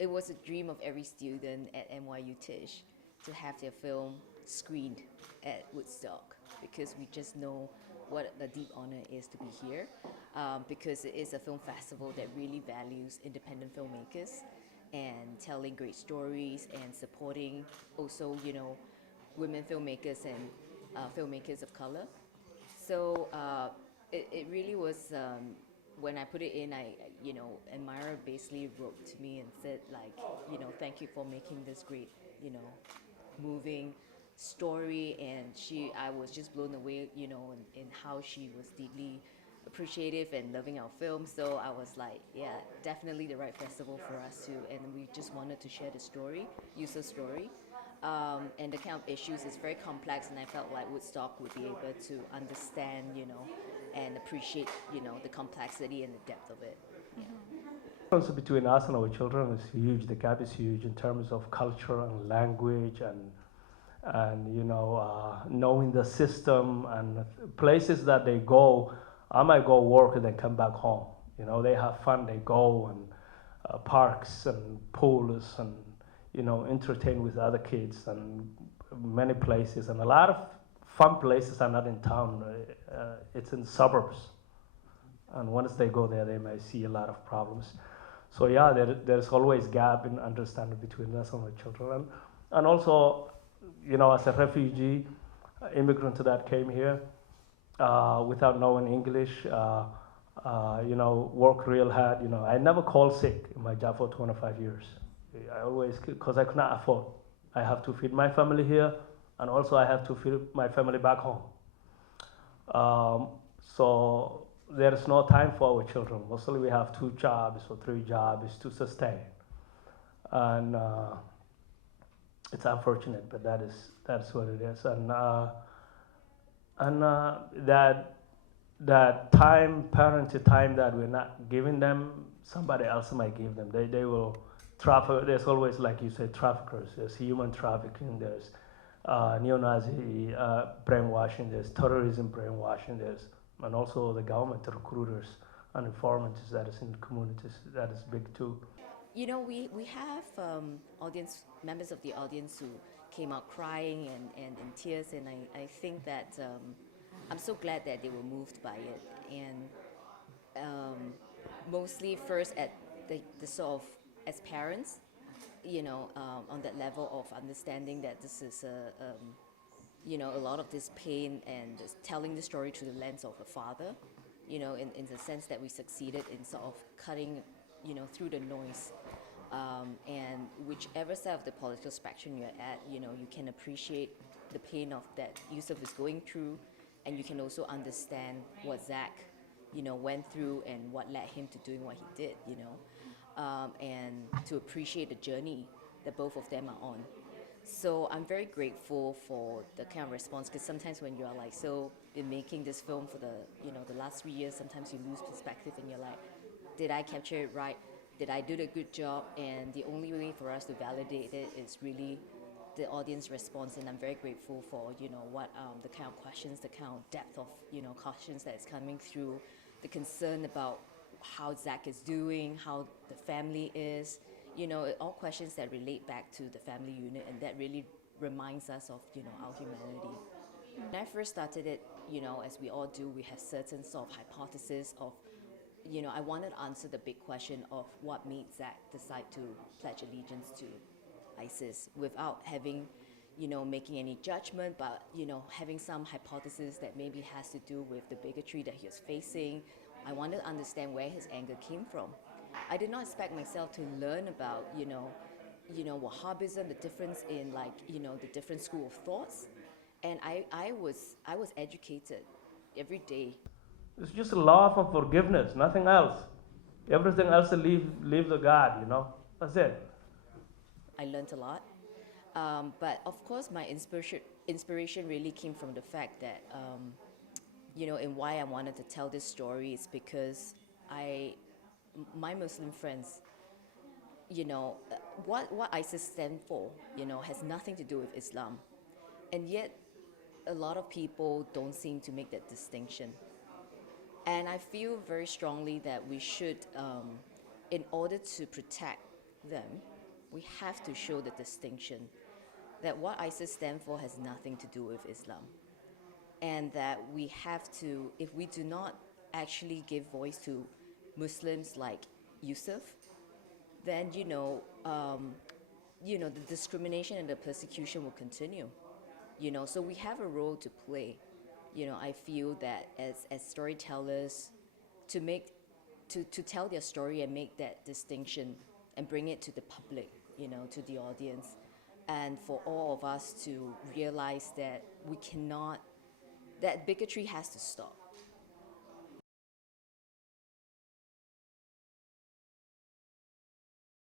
it was a dream of every student at NYU Tisch to have their film screened at Woodstock, because we just know what a deep honor it is to be here, because it is a film festival that really values independent filmmakers and telling great stories and supporting also, women filmmakers and filmmakers of color. So it really was, when I put it in, Admira basically wrote to me and said, like, thank you for making this great, moving story. And I was just blown away, in how she was deeply appreciative and loving our film. So I was like, yeah, definitely the right festival for us too. And we just wanted to share the story, Yusuf's story. And the kind of issues is very complex, and I felt like Woodstock would be able to understand, and appreciate, the complexity and the depth of it. Yeah. The difference between us and our children is huge. The gap is huge in terms of culture and language and knowing the system and places that they go. I might go work and then come back home. They have fun. They go and parks and pools and entertain with other kids and many places, and a lot of fun places are not in town. It's in the suburbs, and once they go there, they may see a lot of problems. So yeah, there's always gap in understanding between us and our children, and also, as a refugee, immigrant that came here without knowing English, work real hard. I never called sick in my job for 25 years. I always, because I could not afford. I have to feed my family here, and also I have to feed my family back home. So there's no time for our children. Mostly we have 2 jobs or 3 jobs to sustain, and it's unfortunate, but that's what it is. And that time, parenting time that we're not giving them, somebody else might give them. They will traffic. There's always, like you said, traffickers. There's human trafficking. There's neo-Nazi brainwashing. There's terrorism brainwashing. And also the government recruiters and informants that is in communities. That is big too. We have members of the audience who came out crying and in tears, and I think that I'm so glad that they were moved by it, and mostly first at the sort of, as parents, on that level of understanding that this is a lot of this pain and telling the story through the lens of a father, in the sense that we succeeded in sort of cutting, through the noise. And whichever side of the political spectrum you're at, you can appreciate the pain of that Yusuf is going through, and you can also understand what Zach, went through and what led him to doing what he did, and to appreciate the journey that both of them are on. So I'm very grateful for the kind of response, because sometimes when you're like so been making this film for the last 3 years, sometimes you lose perspective and you're like, did I capture it right? Did I do a good job? And the only way for us to validate it is really the audience response, and I'm very grateful for what the kind of questions, the kind of depth of questions that is coming through, the concern about how Zach is doing, how the family is, all questions that relate back to the family unit, and that really reminds us of our humanity. When I first started it, as we all do, we have certain sort of hypothesis of, I wanted to answer the big question of what made Zach decide to pledge allegiance to ISIS without having, making any judgment, but, having some hypothesis that maybe has to do with the bigotry that he was facing. I wanted to understand where his anger came from. I did not expect myself to learn about, Wahhabism, the difference in the different school of thoughts. And I was educated every day. It's just a love and forgiveness, nothing else. Everything else leave the God, That's it. I learned a lot. But of course, my inspiration really came from the fact that, and why I wanted to tell this story is because my Muslim friends, what ISIS stands for, has nothing to do with Islam. And yet, a lot of people don't seem to make that distinction. And I feel very strongly that we should, in order to protect them, We have to show the distinction that what ISIS stands for has nothing to do with Islam. And that we have to, if we do not actually give voice to Muslims like Yusuf, then the discrimination and the persecution will continue. So we have a role to play. I feel that as storytellers, to make to tell their story and make that distinction and bring it to the public, to the audience, and for all of us to realize that that bigotry has to stop.